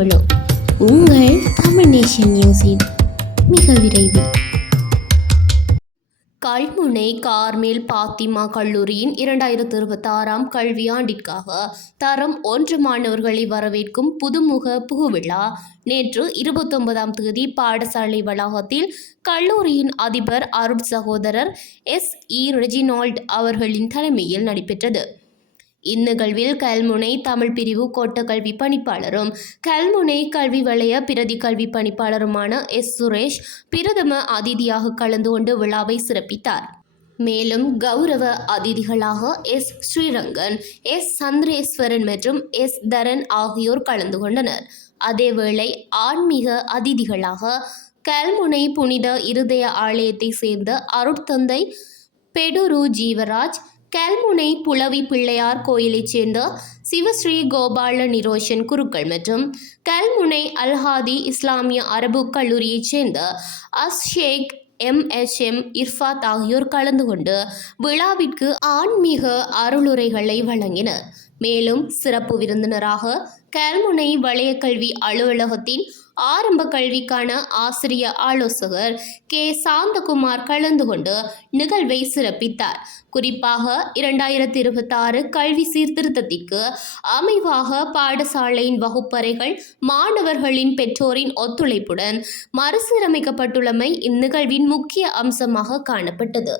தமிழோ உங்கள் தமிழ் நேஷன் நியூஸின் மிக விரைவில். கல்முனை கார்மேல் பாத்திமா கல்லூரியின் 2026 கல்வியாண்டிற்காக தரம் 1 மாணவர்களை வரவேற்கும் புதுமுக புகுவிழா நேற்று 29 பாடசாலை வளாகத்தில் கல்லூரியின் அதிபர் அருட்சகோதரர் S.E. ரெஜினால்ட் அவர்களின் தலைமையில் நடைபெற்றது. இந்நிகழ்வில் கல்முனை தமிழ் பிரிவு கோட்ட கல்வி பணிப்பாளரும் கல்முனை கல்வி வலய பிரதி கல்வி பணிப்பாளருமான S. சுரேஷ் பிரதம அதிதியாக கலந்து கொண்டு விழாவை சிறப்பித்தார். மேலும் கௌரவ அதிதிகளாக S. ஸ்ரீரங்கன், S. சந்திரேஸ்வரன் மற்றும் S. தரன் ஆகியோர் கலந்து கொண்டனர். அதேவேளை ஆன்மீக அதிதிகளாக கல்முனை புனித இருதய ஆலயத்தை சேர்ந்த அருட்தந்தை பெடுரு ஜீவராஜ், கல்முனை புலவி பிள்ளையார் கோயிலைச் சேர்ந்த சிவஸ்ரீ கோபால நிரோஷன் குருக்கள் மற்றும் கல்முனை அல்ஹாதி இஸ்லாமிய அரபு கல்லூரியைச் சேர்ந்த ஷேக் M.H.M. இர்ஃபாத் ஆகியோர் கலந்து கொண்டு விழாவிற்கு ஆன்மீக அருளுரைகளை வழங்கினர். மேலும் சிறப்பு விருந்தினராக கல்முனை வலய கல்வி அலுவலகத்தின் ஆரம்ப கல்விக்கான ஆசிரிய ஆலோசகர் K. சாந்தகுமார் கலந்து கொண்டு நிகழ்வை சிறப்பித்தார். குறிப்பாக 2026 கல்வி சீர்திருத்தத்திற்கு அமைவாக பாடசாலையின் வகுப்பறைகள் மாணவர்களின் பெற்றோரின் ஒத்துழைப்புடன் மறுசீரமைக்கப்பட்டுள்ளமை இந்நிகழ்வின் முக்கிய அம்சமாக காணப்பட்டது.